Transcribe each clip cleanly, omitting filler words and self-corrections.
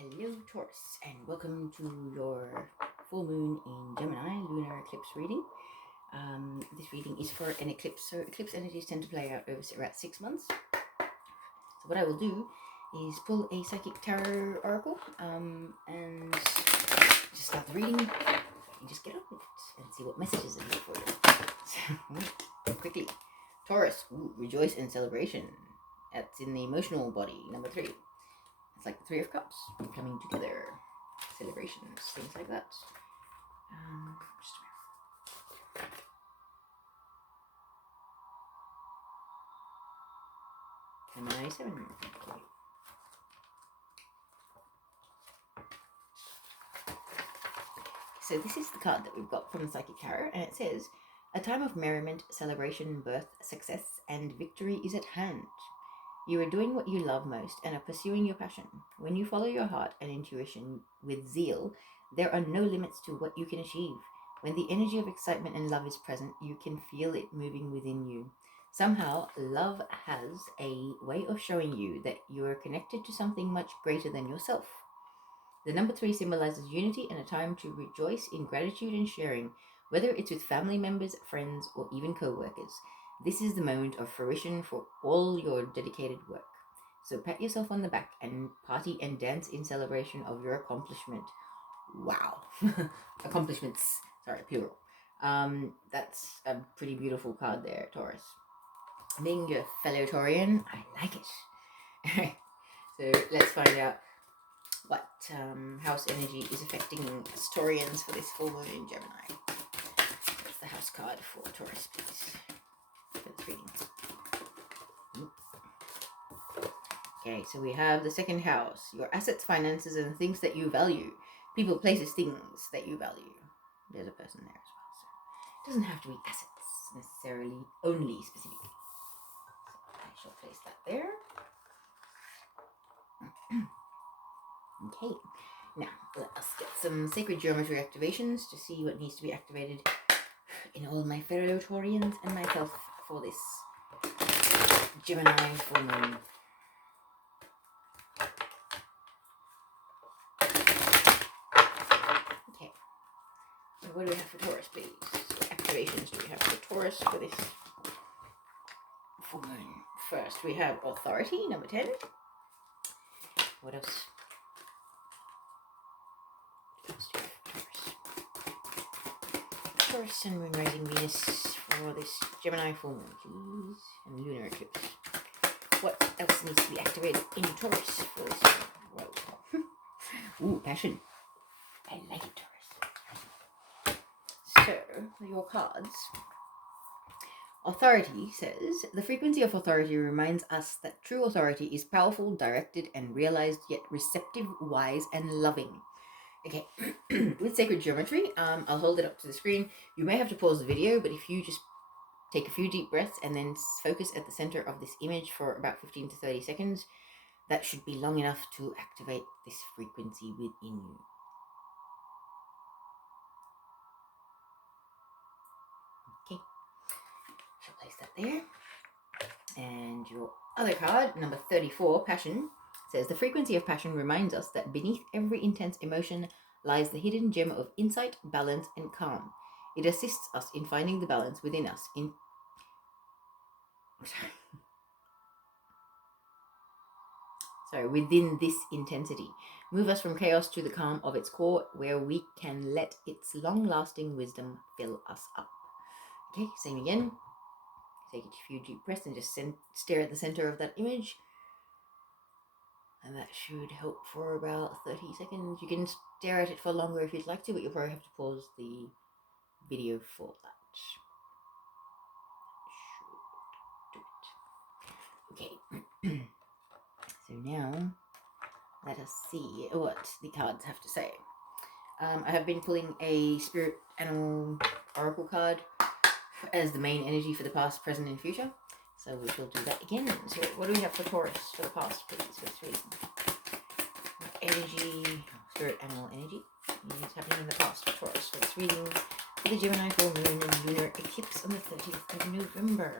Hello Taurus, and welcome to your full moon in Gemini lunar eclipse reading. This reading is for an eclipse, so eclipse energies tend to play out over about 6 months. So what I will do is pull a psychic tarot oracle and just start the reading and just get on with it and see what messages are here for you. So, quickly, Taurus, rejoice in celebration. That's in the emotional body, number 3. It's like the Three of Cups coming together, celebrations, things like that. Just a minute. Gemini 7. Okay. So this is the card that we've got from the Psychic Tarot, and it says, a time of merriment, celebration, birth, success, and victory is at hand. You are doing what you love most and are pursuing your passion. When you follow your heart and intuition with zeal, there are no limits to what you can achieve. When the energy of excitement and love is present, you can feel it moving within you. Somehow, love has a way of showing you that you are connected to something much greater than yourself. The number 3 symbolizes unity and a time to rejoice in gratitude and sharing, whether it's with family members, friends, or even co-workers. This is the moment of fruition for all your dedicated work. So pat yourself on the back and party and dance in celebration of your accomplishment. Wow. Accomplishments. Sorry, plural. That's a pretty beautiful card there, Taurus. Being your fellow Taurian, I like it. So let's find out what house energy is affecting us Taurians for this full moon in Gemini. What's the house card for Taurus, please? For this reading. Okay, so we have the second house, your assets, finances, and things that you value. People, places, things that you value. There's a person there as well. So it doesn't have to be assets necessarily, only specifically. So I shall place that there. Okay, now let us get some sacred geometry activations to see what needs to be activated in all my fellow Taurians and myself for this Gemini full moon. Okay, so what do we have for Taurus, please? What activations do we have for Taurus for this full moon? First, we have authority, number 10. What else? Taurus and moon rising Venus for this Gemini full moon, please, and lunar eclipse. What else needs to be activated in Taurus for this one? Whoa. Ooh, passion. I like it, Taurus. So, your cards. Authority says, the frequency of authority reminds us that true authority is powerful, directed, and realized, yet receptive, wise, and loving. Okay, with sacred geometry, I'll hold it up to the screen. You may have to pause the video, but if you just take a few deep breaths and then focus at the center of this image for about 15 to 30 seconds, that should be long enough to activate this frequency within you. Okay, so place that there. And your other card, number 34, passion, says the frequency of passion reminds us that beneath every intense emotion lies the hidden gem of insight, balance, and calm. It assists us in finding the balance within us. Within this intensity. Move us from chaos to the calm of its core, where we can let its long-lasting wisdom fill us up. Okay, same again. Take a few deep breaths and just stare at the center of that image. And that should help for about 30 seconds. You can stare at it for longer if you'd like to, but you'll probably have to pause the video for that. Should do it. Okay. So now, let us see what the cards have to say. I have been pulling a spirit animal oracle card as the main energy for the past, present, and future. So we shall do that again. So what do we have for Taurus for the past, please? Let's read. Energy, spirit animal energy. It's happening in the past for Taurus. So it's reading for the Gemini full moon and lunar eclipse on the 30th of November.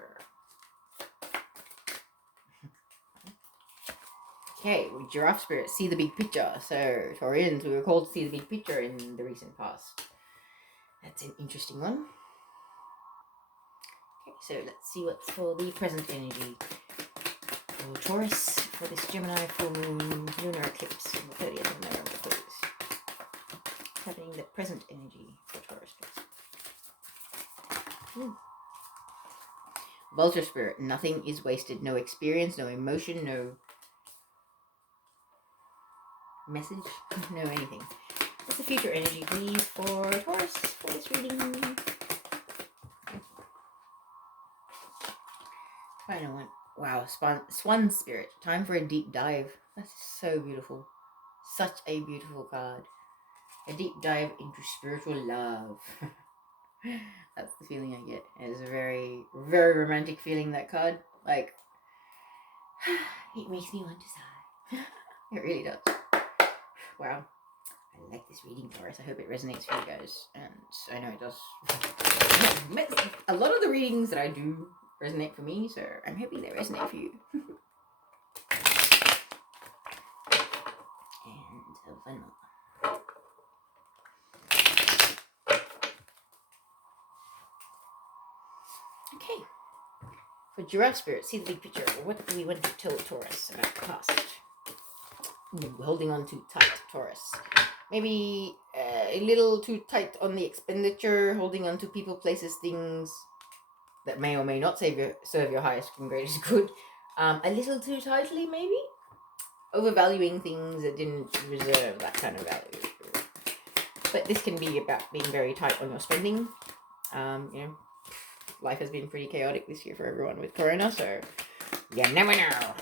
Okay, giraffe spirit, see the big picture. So, Taurians, we were called to see the big picture in the recent past. That's an interesting one. Okay, so let's see what's for the present energy for Taurus for this Gemini full moon lunar eclipse on the 30th of November, please. Happening the present energy for Taurus, please. Vulture spirit, nothing is wasted. No experience, no emotion, no message, no anything. What's the future energy, please, for Taurus for this reading? Final one. Wow, Swan Spirit. Time for a deep dive. That's so beautiful. Such a beautiful card. A deep dive into spiritual love. That's the feeling I get. It's a very, very romantic feeling, that card. Like, it makes me want to sigh. It really does. Wow. I like this reading, Taurus. I hope it resonates for you guys. And I know it does. A lot of the readings that I do resonate for me, so I'm hoping they resonate for you. And a vanilla. Okay. For giraffe spirit, see the big picture. What do we want to tell Taurus about the past? Holding on too tight, Taurus. Maybe a little too tight on the expenditure, holding on to people, places, things that may or may not serve your highest and greatest good. A little too tightly, maybe? Overvaluing things that didn't reserve that kind of value. But this can be about being very tight on your spending. Life has been pretty chaotic this year for everyone with Corona, so you never know.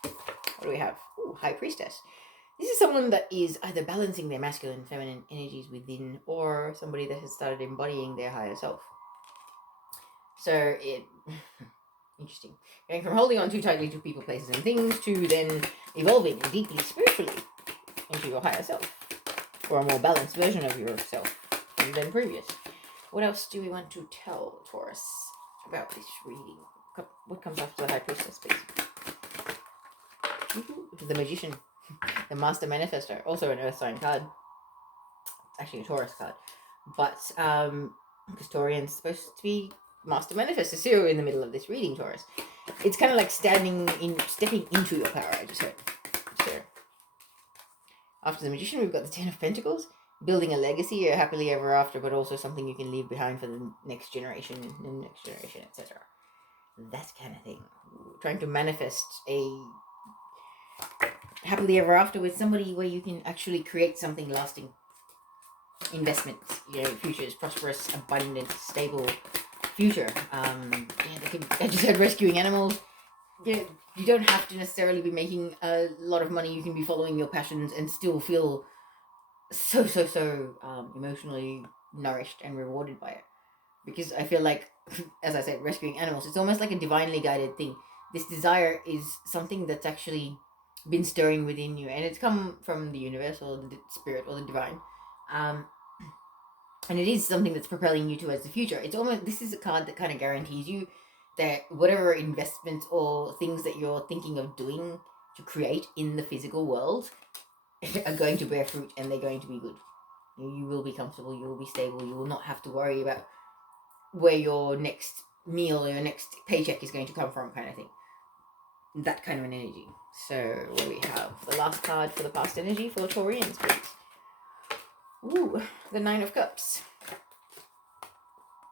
What do we have? Ooh, High Priestess. This is someone that is either balancing their masculine and feminine energies within, or somebody that has started embodying their higher self. So interesting. Going from holding on too tightly to people, places, and things to then evolving deeply spiritually into your higher self, or a more balanced version of yourself than previous. What else do we want to tell Taurus about this reading? What comes after the High Priestess, please? The Magician, the Master Manifestor, also an Earth sign card. It's actually a Taurus card, but because Taurian's supposed to be Master Manifestor, so you're in the middle of this reading, Taurus. It's kind of like stepping into your power. I just heard. So after the Magician, we've got the Ten of Pentacles. Building a legacy, a happily ever after, but also something you can leave behind for the next generation, etc. That kind of thing. Trying to manifest a happily ever after with somebody where you can actually create something lasting. Investment, future is prosperous, abundant, stable future. I just said rescuing animals. You don't have to necessarily be making a lot of money. You can be following your passions and still feel so emotionally nourished and rewarded by it, because I feel like, as I said, rescuing animals, it's almost like a divinely guided thing. This desire is something that's actually been stirring within you, and it's come from the universe or the spirit or the divine, and it is something that's propelling you towards the future. This is a card that kind of guarantees you that whatever investments or things that you're thinking of doing to create in the physical world are going to bear fruit, and they're going to be good. You will be comfortable, you will be stable, you will not have to worry about where your next meal or your next paycheck is going to come from, kind of thing. That kind of an energy. So what do we have? The last card for the past energy for Taurians, please. Ooh, the Nine of Cups.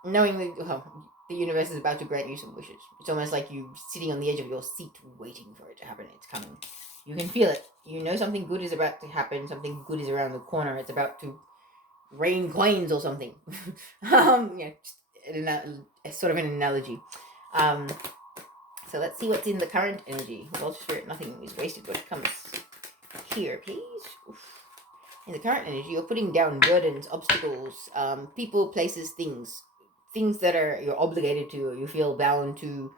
Knowing that the universe is about to grant you some wishes. It's almost like you sitting on the edge of your seat waiting for it to happen. It's coming. You can feel it. You know something good is about to happen. Something good is around the corner. It's about to rain coins or something. Sort of an analogy. So let's see what's in the current energy. Vulture Spirit, nothing is wasted. What comes here, please? Oof. In the current energy, you're putting down burdens, obstacles, people, places, things that you're obligated to, or you feel bound to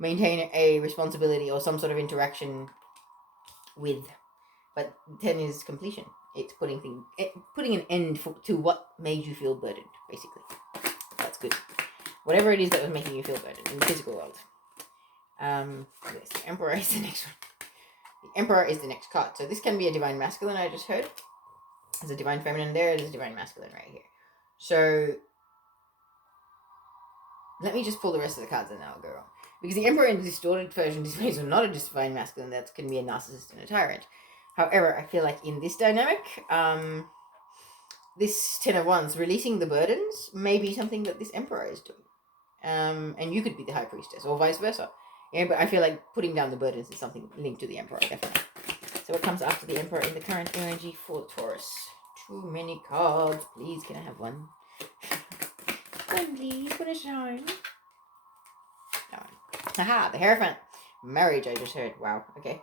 maintain a responsibility or some sort of interaction with. But 10 is completion. It's putting an end to what made you feel burdened, basically. That's good. Whatever it is that was making you feel burdened in the physical world. Yes, the Emperor is the next one. The Emperor is the next card. So this can be a divine masculine, I just heard. There's a divine feminine there. There's a divine masculine right here. So let me just pull the rest of the cards and then I'll go on. Because the Emperor in the distorted version displays not a divine masculine. That can be a narcissist and a tyrant. However, I feel like in this dynamic, this Ten of Wands, releasing the burdens may be something that this Emperor is doing. And you could be the High Priestess or vice versa. Yeah, but I feel like putting down the burdens is something linked to the Emperor, definitely. So what comes after the Emperor in the current energy for Taurus? Too many cards. Please, can I have one? One, please. One at a time. Haha, the Hierophant. Marriage, I just heard. Wow, okay.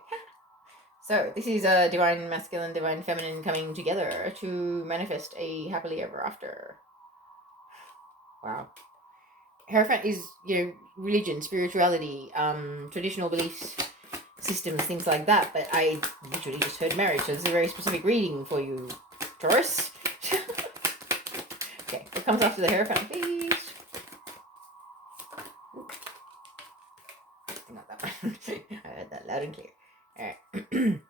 So, this is a divine masculine, divine feminine coming together to manifest a happily ever after. Wow. Hierophant is, religion, spirituality, traditional beliefs, systems, things like that. But I literally just heard marriage, so this is a very specific reading for you, Taurus. Okay, what comes after the Hierophant, please? Ooh. Not that one. I heard that loud and clear. Alright.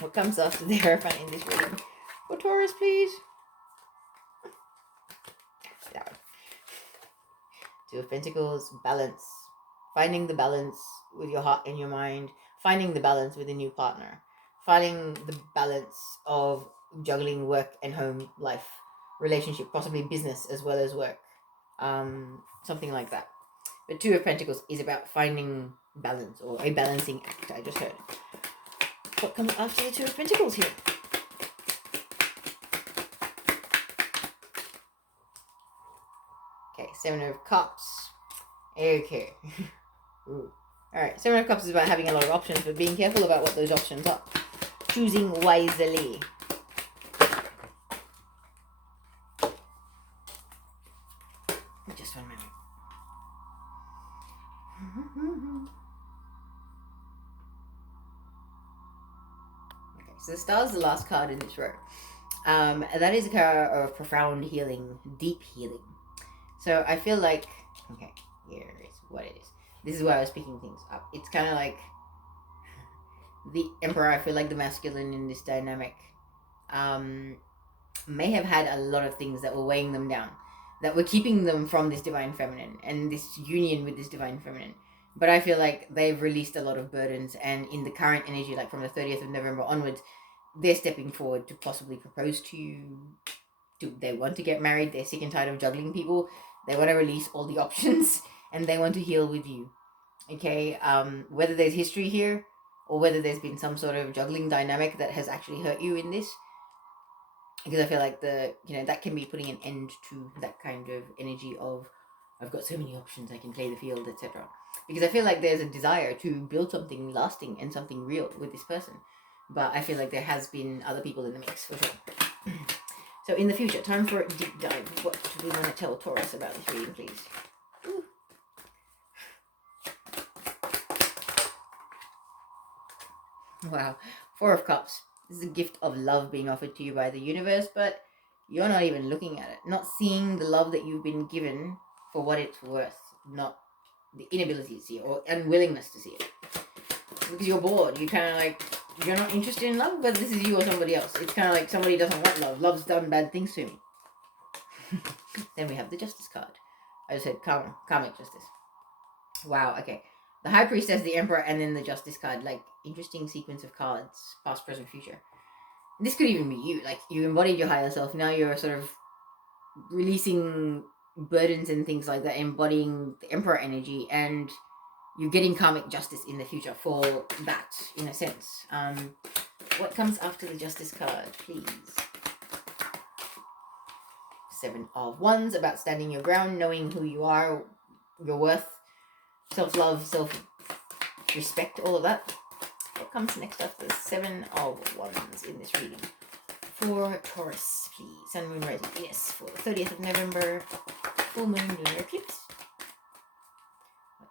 What comes after the Hierophant in this reading? For Taurus, please. That one. Two of Pentacles, balance. Finding the balance with your heart and your mind. Finding the balance with a new partner. Finding the balance of juggling work and home life. Relationship, possibly business as well as work. Something like that. But Two of Pentacles is about finding balance or a balancing act, I just heard. What comes after the Two of Pentacles here? Okay, Seven of Cups. Okay. Ooh. Alright, Seven of Cups is about having a lot of options, but being careful about what those options are. Choosing wisely. Just 1 minute. Okay, so the Star is the last card in this row. That is a card of profound healing, deep healing. So I feel like, okay, here is what it is. This is why I was picking things up. It's kind of like the Emperor. I feel like the masculine in this dynamic may have had a lot of things that were weighing them down, that were keeping them from this divine feminine and this union with this divine feminine. But I feel like they've released a lot of burdens, and in the current energy, like from the 30th of November onwards, they're stepping forward to possibly propose to you. They want to get married. They're sick and tired of juggling people. They want to release all the options, and they want to heal with you. Okay, whether there's history here, or whether there's been some sort of juggling dynamic that has actually hurt you in this, because I feel like that can be putting an end to that kind of energy of, I've got so many options, I can play the field, etc. Because I feel like there's a desire to build something lasting and something real with this person. But I feel like there has been other people in the mix, for sure. So in the future, time for a deep dive. What do we want to tell Taurus about this reading, please? Ooh. Wow. Four of Cups. This is a gift of love being offered to you by the universe, but you're not even looking at it. Not seeing the love that you've been given for what it's worth. Not the inability to see it or unwillingness to see it. Because you're bored. You kind of like, you're not interested in love, whether this is you or somebody else. It's kind of like somebody doesn't want love. Love's done bad things to me. Then we have the Justice card. I just said karmic justice. Wow, okay. The High Priestess, the Emperor, and then the Justice card. Like, interesting sequence of cards. Past, present, future. This could even be you. Like, you embodied your higher self. Now you're sort of releasing burdens and things like that, embodying the Emperor energy, and you're getting karmic justice in the future for that, in a sense. What comes after the Justice card, please? Seven of Wands, about standing your ground, knowing who you are, your worth, self-love, self-respect, all of that. What comes next after the Seven of Wands in this reading? For Taurus, please. Sun, Moon, Rising, Venus, for the 30th of November. Full Moon, lunar eclipse.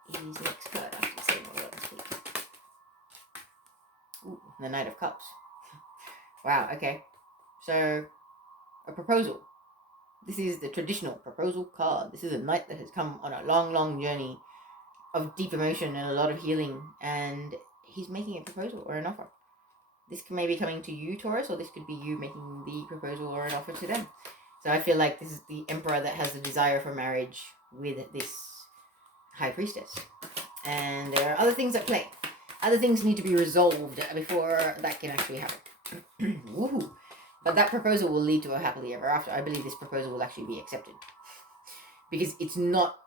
What is the next card after the Seven of Wands, please? Ooh, the Knight of Cups. Wow, okay. So, a proposal. This is the traditional proposal card. This is a knight that has come on a long, long journey of deep emotion and a lot of healing, and he's making a proposal or an offer. this may be coming to you, Taurus, or this could be you making the proposal or an offer to them. So I feel like this is the Emperor that has the desire for marriage with this High Priestess. And there are other things at play. Other things need to be resolved before that can actually happen. Woohoo! But that proposal will lead to a happily ever after. I believe this proposal will actually be accepted. Because it's not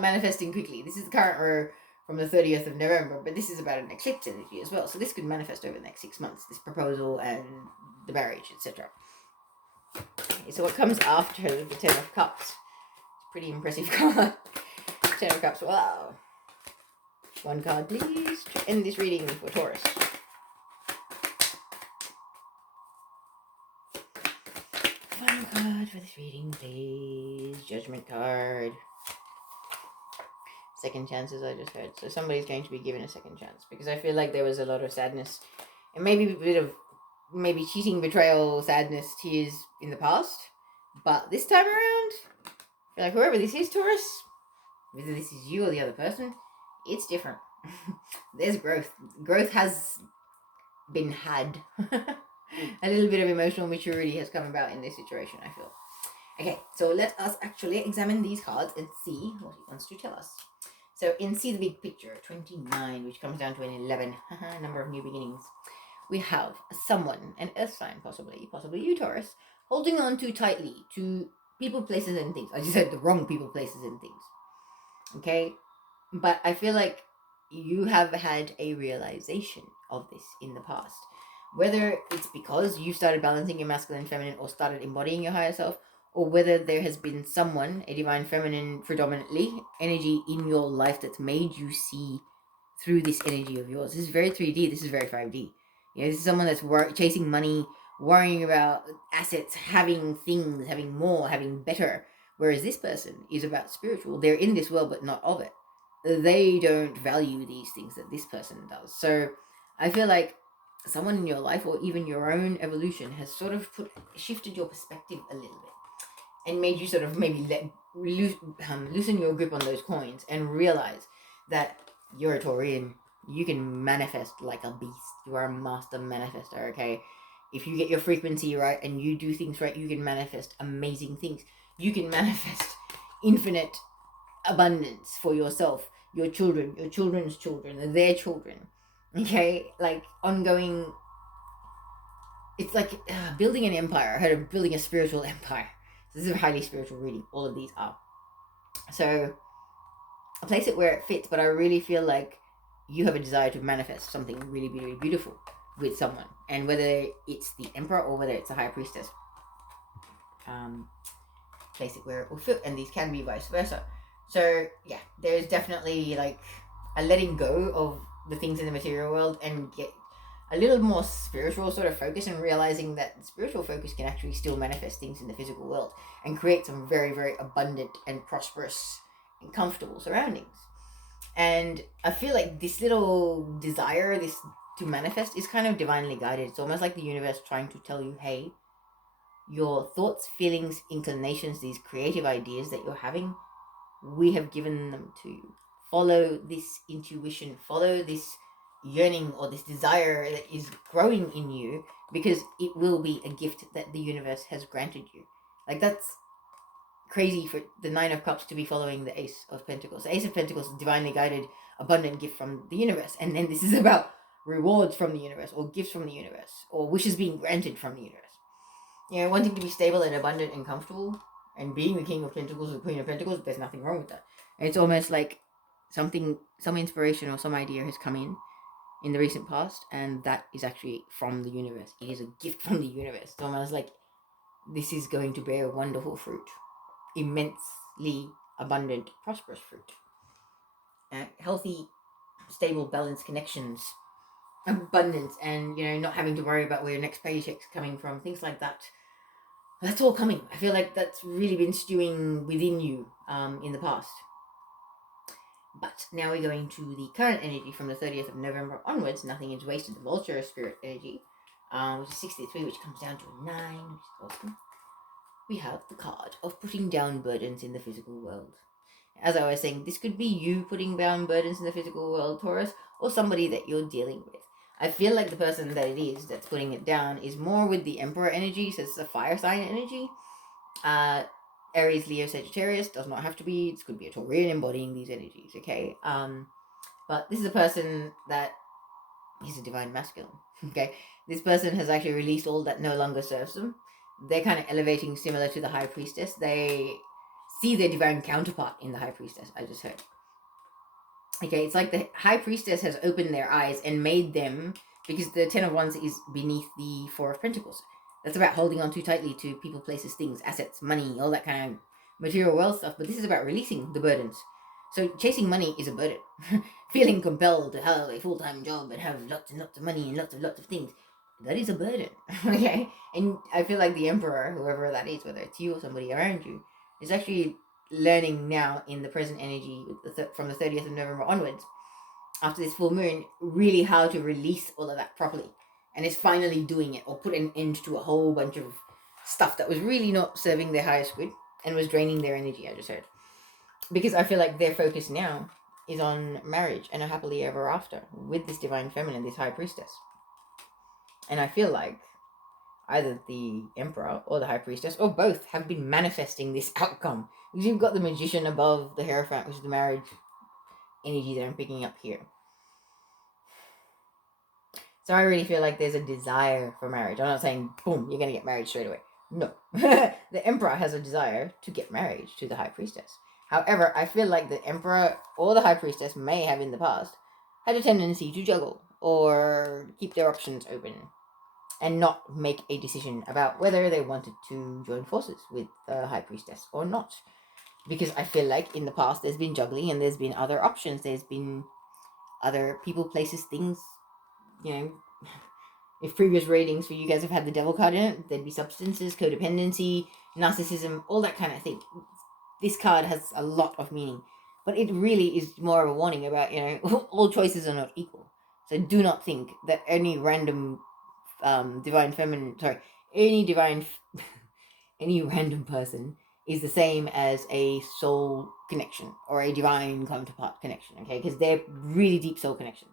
manifesting quickly. This is the current row from the 30th of November, but this is about an eclipse energy as well. So this could manifest over the next 6 months, this proposal and the marriage, etc. So what comes after the Ten of Cups? It's a pretty impressive card. Ten of Cups, wow. One card, please, to end this reading for Taurus. One card for this reading, please. Judgment card. Second chances, I just heard. So somebody's going to be given a second chance, because I feel like there was a lot of sadness and maybe a bit of cheating, betrayal, sadness, tears in the past. But this time around, I feel like whoever this is, Taurus, whether this is you or the other person, it's different. There's growth. Growth has been had. A little bit of emotional maturity has come about in this situation, I feel. Okay, so let us actually examine these cards and see what it wants to tell us. So in See the Big Picture, 29, which comes down to an 11, number of new beginnings, we have someone, an earth sign possibly you, Taurus, holding on too tightly to people, places, and things. I just said the wrong people, places, and things. Okay? But I feel like you have had a realization of this in the past. Whether it's because you started balancing your masculine and feminine or started embodying your higher self, or whether there has been someone, a divine feminine predominantly, energy in your life that's made you see through this energy of yours. This is very 3D, this is very 5D. You know, this is someone that's chasing money, worrying about assets, having things, having more, having better. Whereas this person is about spiritual. They're in this world, but not of it. They don't value these things that this person does. So I feel like someone in your life, or even your own evolution, has sort of shifted your perspective a little bit and made you sort of maybe loosen your grip on those coins and realize that you're a Taurian. You can manifest like a beast. You are a master manifester, okay? If you get your frequency right and you do things right, you can manifest amazing things. You can manifest infinite abundance for yourself, your children, your children's children, their children, okay? Like ongoing, it's like building an empire. I heard of building a spiritual empire. This is a highly spiritual reading. All of these are. So I place it where it fits, but I really feel like you have a desire to manifest something really, really beautiful with someone. And whether it's the Emperor or whether it's a High Priestess, place it where it will fit. And these can be vice versa. So yeah, there's definitely like a letting go of the things in the material world and get a little more spiritual sort of focus, and realizing that spiritual focus can actually still manifest things in the physical world and create some very, very abundant and prosperous and comfortable surroundings. And I feel like this little desire, this to manifest, is kind of divinely guided. It's almost like the universe trying to tell you, hey, your thoughts, feelings, inclinations, these creative ideas that you're having, we have given them to you. Follow this intuition, follow this yearning or this desire that is growing in you, because it will be a gift that the universe has granted you. Like, that's crazy for the Nine of Cups to be following the Ace of Pentacles. The Ace of Pentacles is divinely guided, abundant gift from the universe, and then this is about rewards from the universe, or gifts from the universe, or wishes being granted from the universe. You know, wanting to be stable and abundant and comfortable, and being the King of Pentacles or Queen of Pentacles, there's nothing wrong with that. And it's almost like some inspiration or some idea has come in the recent past, and that is actually from the universe. It is a gift from the universe. So I was like, this is going to bear wonderful fruit, immensely abundant, prosperous fruit, healthy, stable, balanced connections, abundance, and not having to worry about where your next paycheck's coming from, things like that. That's all coming. I feel like that's really been stewing within you in the past. But now we're going to the current energy from the 30th of November onwards. Nothing is wasted. The Vulture Spirit energy, which is 63, which comes down to a 9, which is awesome. We have the card of putting down burdens in the physical world. As I was saying, this could be you putting down burdens in the physical world, Taurus, or somebody that you're dealing with. I feel like the person that it is that's putting it down is more with the Emperor energy, so it's a fire sign energy. Aries, Leo, Sagittarius does not have to be. It could be a Taurian embodying these energies, okay? But this is a person that is a divine masculine, okay? This person has actually released all that no longer serves them. They're kind of elevating similar to the High Priestess. They see their divine counterpart in the High Priestess, I just heard. Okay, it's like the High Priestess has opened their eyes and made them, because the Ten of Wands is beneath the Four of Pentacles. That's about holding on too tightly to people, places, things, assets, money, all that kind of material wealth stuff. But this is about releasing the burdens. So chasing money is a burden. Feeling compelled to have a full-time job and have lots and lots of money and lots of things, that is a burden. Okay? And I feel like the Emperor, whoever that is, whether it's you or somebody around you, is actually learning now in the present energy from the 30th of November onwards, after this full moon, really how to release all of that properly. And is finally doing it, or put an end to a whole bunch of stuff that was really not serving their highest good and was draining their energy, I just heard. Because I feel like their focus now is on marriage and a happily ever after with this divine feminine, this High Priestess. And I feel like either the Emperor or the High Priestess, or both, have been manifesting this outcome. Because you've got the Magician above the Hierophant, which is the marriage energy that I'm picking up here. So I really feel like there's a desire for marriage. I'm not saying, boom, you're going to get married straight away. No. The Emperor has a desire to get married to the High Priestess. However, I feel like the Emperor or the High Priestess may have in the past had a tendency to juggle or keep their options open and not make a decision about whether they wanted to join forces with the High Priestess or not. Because I feel like in the past there's been juggling and there's been other options. There's been other people, places, things, you know. If previous readings for you guys have had the devil card in it, there'd be substances, codependency, narcissism, all that kind of thing. This card has a lot of meaning, but it really is more of a warning about, all choices are not equal. So do not think that any random any random person is the same as a soul connection or a divine counterpart connection, okay? Because they're really deep soul connections.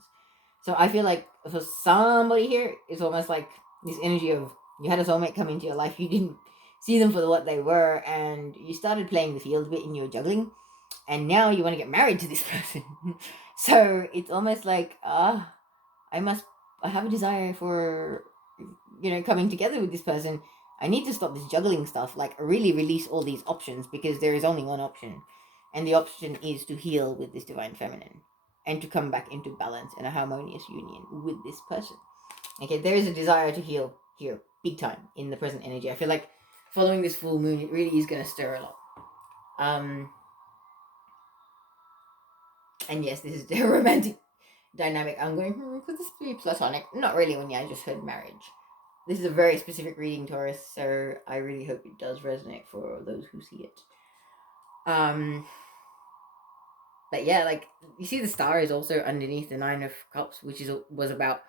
So I feel like for somebody here, it's almost like this energy of you had a soulmate come into your life, you didn't see them for what they were, and you started playing the field a bit and you were juggling, and now you want to get married to this person. So it's almost like, I have a desire for, coming together with this person. I need to stop this juggling stuff, like really release all these options, because there is only one option. And the option is to heal with this divine feminine and to come back into balance and a harmonious union with this person. Okay, there is a desire to heal here, big time, in the present energy. I feel like following this full moon, it really is going to stir a lot. And yes, this is a romantic dynamic. I'm going, could this be platonic? Not really when I just heard marriage. This is a very specific reading, Taurus, so I really hope it does resonate for those who see it. But yeah, like, you see the star is also underneath the Nine of Cups, which was about,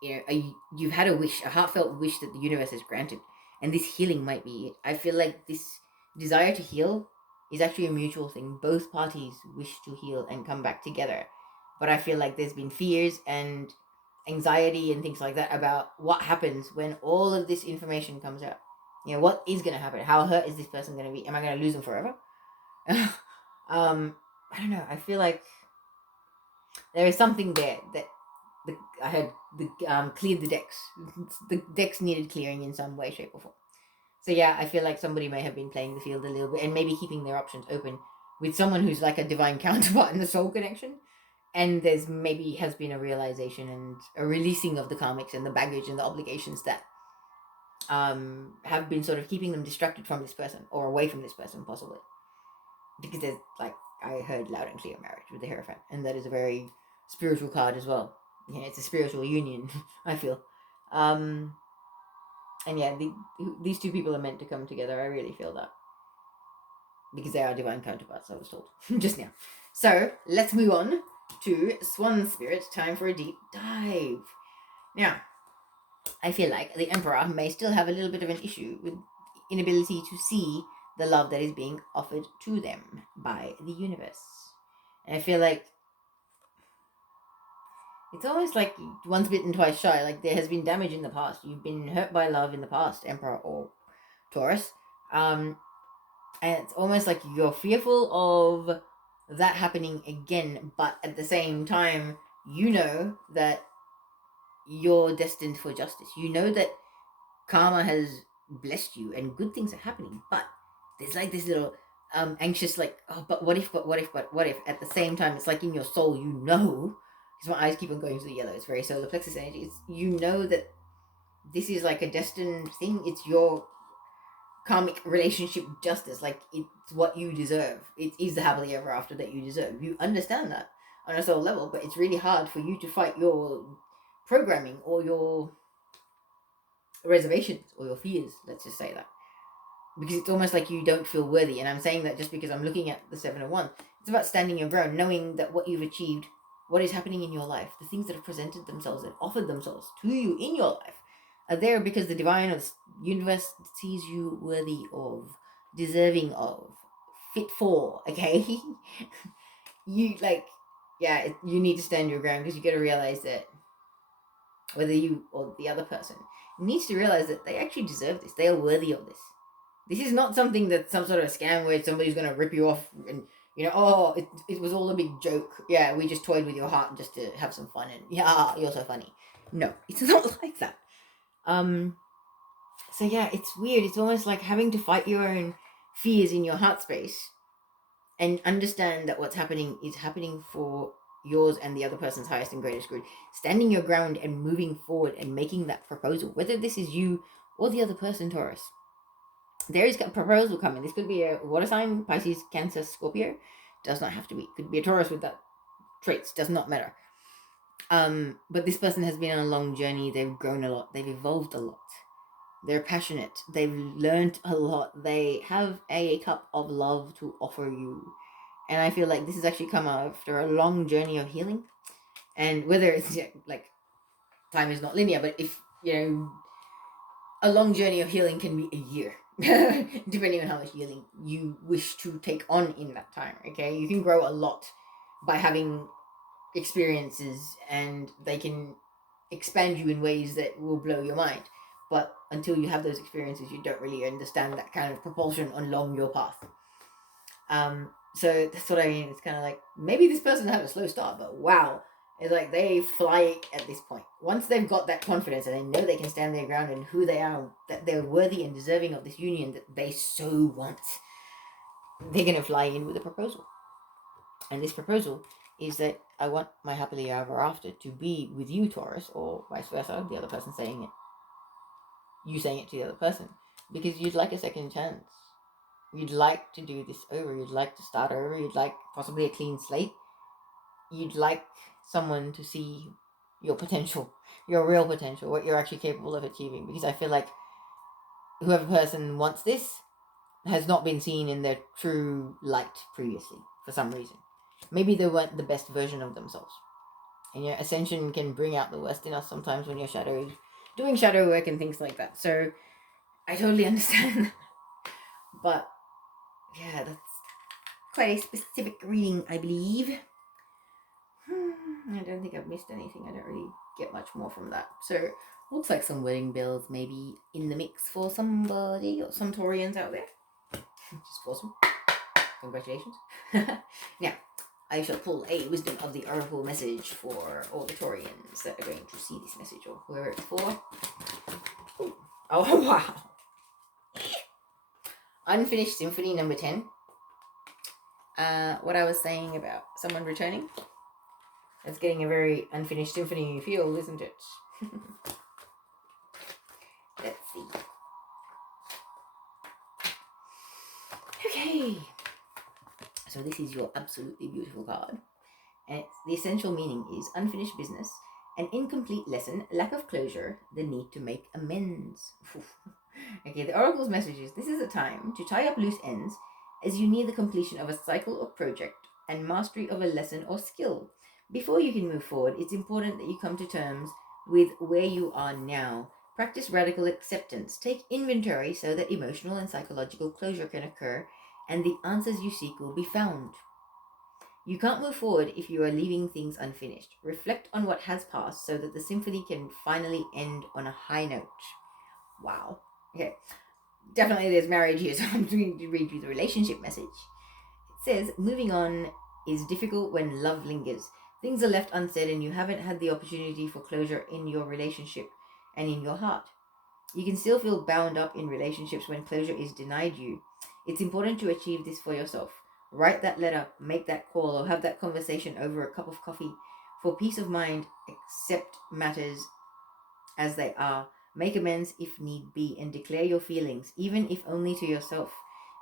you've had a wish, a heartfelt wish that the universe has granted, and this healing might be it. I feel like this desire to heal is actually a mutual thing. Both parties wish to heal and come back together, but I feel like there's been fears and anxiety and things like that about what happens when all of this information comes out. What is going to happen? How hurt is this person going to be? Am I going to lose them forever? I don't know. I feel like there is something there that I had cleared the decks. The decks needed clearing in some way, shape, or form. So yeah, I feel like somebody may have been playing the field a little bit and maybe keeping their options open with someone who's like a divine counterpart in the soul connection. And there's maybe has been a realization and a releasing of the karmics and the baggage and the obligations that have been sort of keeping them distracted from this person or away from this person, possibly. Because there's, like, I heard loud and clear marriage with the Hierophant, and that is a very spiritual card as well. It's a spiritual union, I feel. And yeah, these two people are meant to come together. I really feel that. Because they are divine counterparts, I was told just now. So, let's move on to Swan Spirit. Time for a deep dive. Now, I feel like the Emperor may still have a little bit of an issue with inability to see the love that is being offered to them by the universe. And I feel like It's almost like once bitten, twice shy. Like there has been damage in the past. You've been hurt by love in the past, Emperor or Taurus. And it's almost like you're fearful of that happening again, but at the same time, you know that you're destined for justice. You know that karma has blessed you and good things are happening, but there's like this little anxious, like, oh, but what if, but what if? At the same time, it's like in your soul, you know, because my eyes keep on going to the yellow. It's very solar plexus energy. It's, you know that this is like a destined thing. It's your karmic relationship justice. Like it's what you deserve. It is the happily ever after that you deserve. You understand that on a soul level, but it's really hard for you to fight your programming or your reservations or your fears. Let's just say that, because it's almost like you don't feel worthy. And I'm saying that just because I'm looking at the 701. It's about standing your ground, knowing that what you've achieved, what is happening in your life, the things that have presented themselves and offered themselves to you in your life are there because the divine or the universe sees you worthy of, deserving of, fit for, okay? You, like, yeah, you need to stand your ground, because you got to realize that whether you or the other person needs to realize that they actually deserve this. They are worthy of this. This is not something that's some sort of a scam where somebody's going to rip you off and, you know, oh, it was all a big joke. Yeah, we just toyed with your heart just to have some fun and, yeah, you're so funny. No, it's not like that. So yeah, it's weird. It's almost like having to fight your own fears in your heart space and understand that what's happening is happening for yours and the other person's highest and greatest good. Standing your ground and moving forward and making that proposal, whether this is you or the other person, Taurus. There is a proposal coming. This could be a water sign, Pisces, Cancer, Scorpio. Does not have to be. Could be a Taurus with that traits. Does not matter. But this person has been on a long journey. They've grown a lot. They've evolved a lot. They're passionate. They've learned a lot. They have a cup of love to offer you. And I feel like this has actually come after a long journey of healing. And whether it's like time is not linear, but if, you know, a long journey of healing can be a year, depending on how much healing you wish to take on in that time. Okay, you can grow a lot by having experiences, and they can expand you in ways that will blow your mind. But until you have those experiences, you don't really understand that kind of propulsion along your path. So that's what I mean. It's kind of like, maybe this person had a slow start, but wow, it's like they fly at this point. Once they've got that confidence and they know they can stand their ground and who they are, that they're worthy and deserving of this union that they so want, they're going to fly in with a proposal. And this proposal is that I want my happily ever after to be with you, Taurus, or vice versa, the other person saying it, you saying it to the other person, because you'd like a second chance. You'd like to do this over. You'd like to start over. You'd like possibly a clean slate. You'd like someone to see your potential, your real potential, what you're actually capable of achieving. Because I feel like whoever person wants this has not been seen in their true light previously for some reason. Maybe they weren't the best version of themselves. And your ascension can bring out the worst in us sometimes when you're doing shadow work and things like that. So I totally understand. But yeah, that's quite a specific reading, I believe. I don't think I've missed anything. I don't really get much more from that. So looks like some wedding bells maybe in the mix for somebody or some Taurians out there. Which is awesome. Congratulations. Now, I shall pull a wisdom of the oracle message for all the Taurians that are going to see this message, or whoever it's for. Ooh. Oh, wow. Unfinished Symphony number 10. What I was saying about someone returning. It's getting a very unfinished symphony feel, isn't it? Let's see. Okay. So this is your absolutely beautiful card. And the essential meaning is unfinished business, an incomplete lesson, lack of closure, the need to make amends. Okay, the oracle's message is, this is a time to tie up loose ends as you near the completion of a cycle or project and mastery of a lesson or skill. Before you can move forward, it's important that you come to terms with where you are now. Practice radical acceptance. Take inventory so that emotional and psychological closure can occur and the answers you seek will be found. You can't move forward if you are leaving things unfinished. Reflect on what has passed so that the symphony can finally end on a high note. Wow. Okay. Definitely there's marriage here, so I'm going to read you the relationship message. It says, moving on is difficult when love lingers. Things are left unsaid and you haven't had the opportunity for closure in your relationship and in your heart. You can still feel bound up in relationships when closure is denied you. It's important to achieve this for yourself. Write that letter, make that call, or have that conversation over a cup of coffee. For peace of mind, accept matters as they are. Make amends if need be, and declare your feelings, even if only to yourself.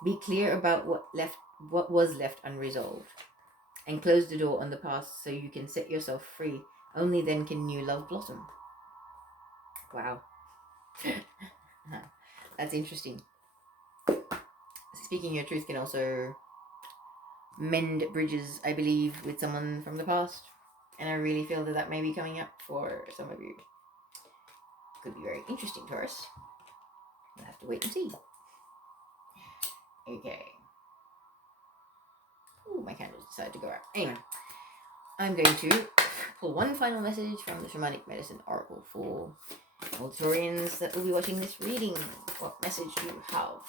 Be clear about what was left unresolved, and close the door on the past so you can set yourself free. Only then can new love blossom. Wow. That's interesting. Speaking your truth can also mend bridges, I believe, with someone from the past. And I really feel that may be coming up for some of you. Could be very interesting, Taurus. We'll have to wait and see. Okay. Ooh, my candles decided to go out. Anyway, I'm going to pull one final message from the Shamanic Medicine Oracle for all Taurians that will be watching this reading. What message do you have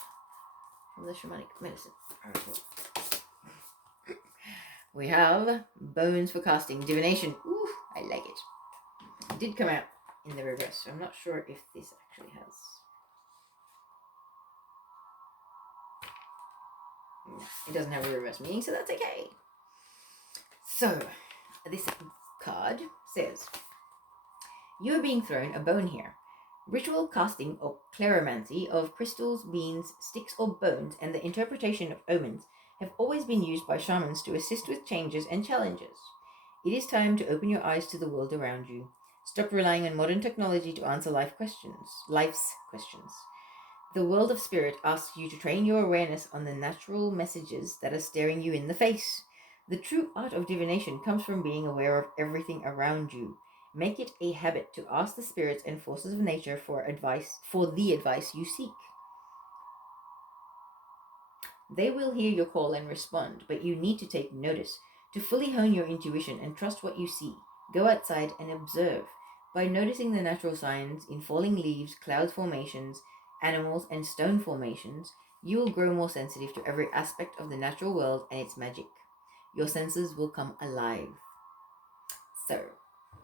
from the Shamanic Medicine Oracle? We have bones for casting, divination. Ooh, I like it. It did come out in the reverse, so I'm not sure if this actually has. No, it doesn't have a reverse meaning, so that's okay. So, this card says, you are being thrown a bone here. Ritual casting or cleromancy of crystals, beans, sticks, or bones, and the interpretation of omens have always been used by shamans to assist with changes and challenges. It is time to open your eyes to the world around you. Stop relying on modern technology to answer life's questions. The world of spirit asks you to train your awareness on the natural messages that are staring you in the face. The true art of divination comes from being aware of everything around you. Make it a habit to ask the spirits and forces of nature for the advice you seek. They will hear your call and respond, but you need to take notice. To fully hone your intuition and trust what you see, go outside and observe. By noticing the natural signs in falling leaves, cloud formations, animals, and stone formations, you will grow more sensitive to every aspect of the natural world and its magic. Your senses will come alive. So,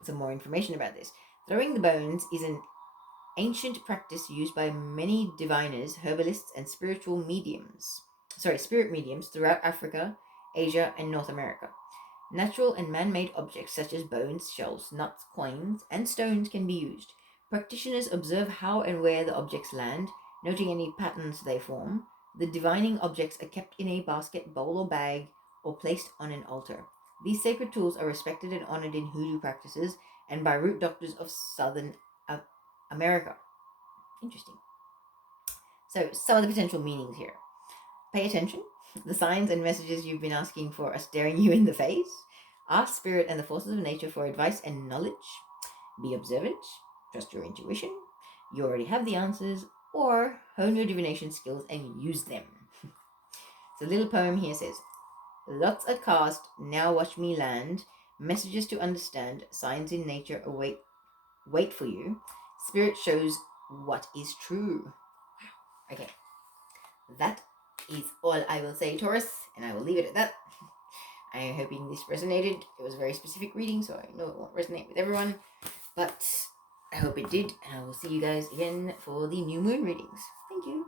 some more information about this. Throwing the bones is an ancient practice used by many diviners, herbalists, and spirit mediums throughout Africa, Asia, and North America. Natural and man-made objects such as bones, shells, nuts, coins, and stones can be used. Practitioners observe how and where the objects land, noting any patterns they form. The divining objects are kept in a basket, bowl, or bag, or placed on an altar. These sacred tools are respected and honored in hoodoo practices and by root doctors of Southern America. Interesting. So, some of the potential meanings here. Pay attention. The signs and messages you've been asking for are staring you in the face. Ask spirit and the forces of nature for advice and knowledge. Be observant. Trust your intuition. You already have the answers, or hone your divination skills and use them. So, the little poem here says, lots are cast, now watch me land. Messages to understand, signs in nature wait for you. Spirit shows what is true. Okay, that is all I will say, Taurus, and I will leave it at that. I am hoping this resonated. It was a very specific reading, so I know it won't resonate with everyone, but I hope it did, and I will see you guys again for the new moon readings. Thank you.